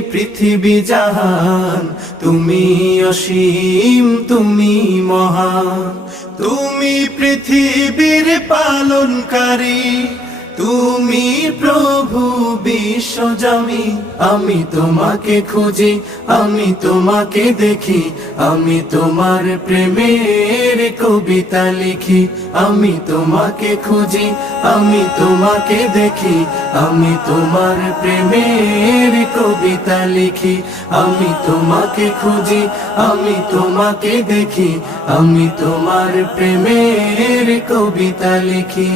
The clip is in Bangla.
পৃথিবী জাহান, তুমি অসীম, তুমি মহান। তুমি পৃথিবীর পালনকারী, তুমি প্রভু বিশ্বজামি। আমি তোমাকে খুঁজি, আমি তোমাকে দেখি, আমি তোমার প্রেমের কবিতা লিখি। আমি তোমাকে খুঁজি, আমি তোমাকে দেখি, আমি তোমার প্রেমের কবিতা লিখি। আমি তোমাকে খুঁজি, আমি তোমাকে দেখি, আমি তোমার প্রেমের কবিতা লিখি।